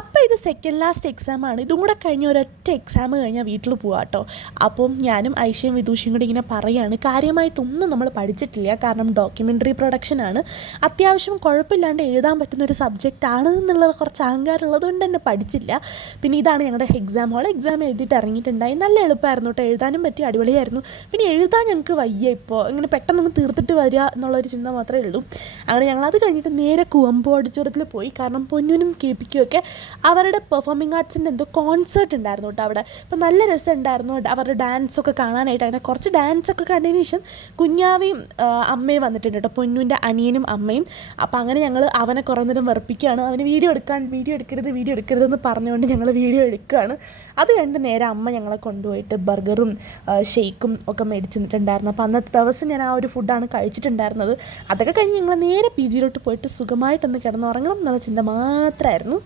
അപ്പോൾ ഇത് second last എക്സാമാണ്. ഇതും കൂടെ കഴിഞ്ഞ് ഒരൊറ്റ എക്സാം കഴിഞ്ഞാൽ വീട്ടിൽ പോവാം കേട്ടോ. അപ്പം ഞാനും ഐഷയും വിദൂഷയും കൂടി ഇങ്ങനെ പറയുകയാണ്, കാര്യമായിട്ടൊന്നും നമ്മൾ പഠിച്ചിട്ടില്ല, കാരണം ഡോക്യുമെൻ്ററി പ്രൊഡക്ഷനാണ്, അത്യാവശ്യം കുഴപ്പമില്ലാണ്ട് എഴുതാൻ പറ്റുന്നൊരു സബ്ജക്റ്റ് ആണ് എന്നുള്ളത് കുറച്ച് അഹങ്കാരമുള്ളത് കൊണ്ട് തന്നെ പഠിച്ചില്ല. പിന്നെ ഇതാണ് ഞങ്ങളുടെ എക്സാം ഹോൾ. എക്സാം എഴുതിയിട്ട് ഇറങ്ങിയിട്ടുണ്ടായി. നല്ല എളുപ്പമായിരുന്നു കേട്ടോ, എഴുതാനും പറ്റി, അടിപൊളിയായിരുന്നു. പിന്നെ എഴുതാൻ ഞങ്ങൾക്ക് വയ്യ, ഇപ്പോൾ ഇങ്ങനെ പെട്ടെന്ന് തീർത്തിട്ട് വരിക എന്നുള്ളൊരു ചിന്ത മാത്രമേ ഉള്ളൂ. അങ്ങനെ ഞങ്ങളത് കഴിഞ്ഞിട്ട് നേരെ കുവമ്പോ ഓഡിറ്റോറിയത്തിൽ പോയി. കാരണം പൊന്നൂനും കേൾപ്പിക്കുമൊക്കെ അവരുടെ പെർഫോമിംഗ് ആർട്സിൻ്റെ എന്തോ കോൺസേർട്ട് ഉണ്ടായിരുന്നു കേട്ടോ അവിടെ. അപ്പോൾ നല്ല രസമുണ്ടായിരുന്നു അവരുടെ ഡാൻസൊക്കെ കാണാനായിട്ട്. അങ്ങനെ കുറച്ച് ഡാൻസൊക്കെ കണ്ടതിന് ശേഷം കുഞ്ഞാവയും അമ്മയും വന്നിട്ടുണ്ട് കേട്ടോ, പൊന്നൂൻ്റെ അനിയനും അമ്മയും. അപ്പോൾ അങ്ങനെ ഞങ്ങൾ അവനെ കുറേ നേരം വെറുപ്പിക്കുകയാണ്. അവന് വീഡിയോ എടുക്കരുതെന്ന് പറഞ്ഞുകൊണ്ട് ഞങ്ങൾ വീഡിയോ എടുക്കുകയാണ്. അത് കഴിഞ്ഞിട്ട് നേരെ അമ്മ ഞങ്ങളെ കൊണ്ടുപോയിട്ട് ബർഗറും ഷെയ്ക്കും ഒക്കെ മേടിച്ചിട്ടുണ്ടായിരുന്നു. അപ്പോൾ അന്നത്തെ ദിവസം ഞാൻ ആ ഒരു ഫുഡാണ് കഴിച്ചിട്ടുണ്ടായിരുന്നത്. അതൊക്കെ കഴിഞ്ഞ് ഞങ്ങൾ നേരെ PG-യിലോട്ട് പോയിട്ട് സുഖമായിട്ടൊന്ന് കിടന്നുറങ്ങണം എന്നുള്ള ചിന്ത മാത്രമായിരുന്നു.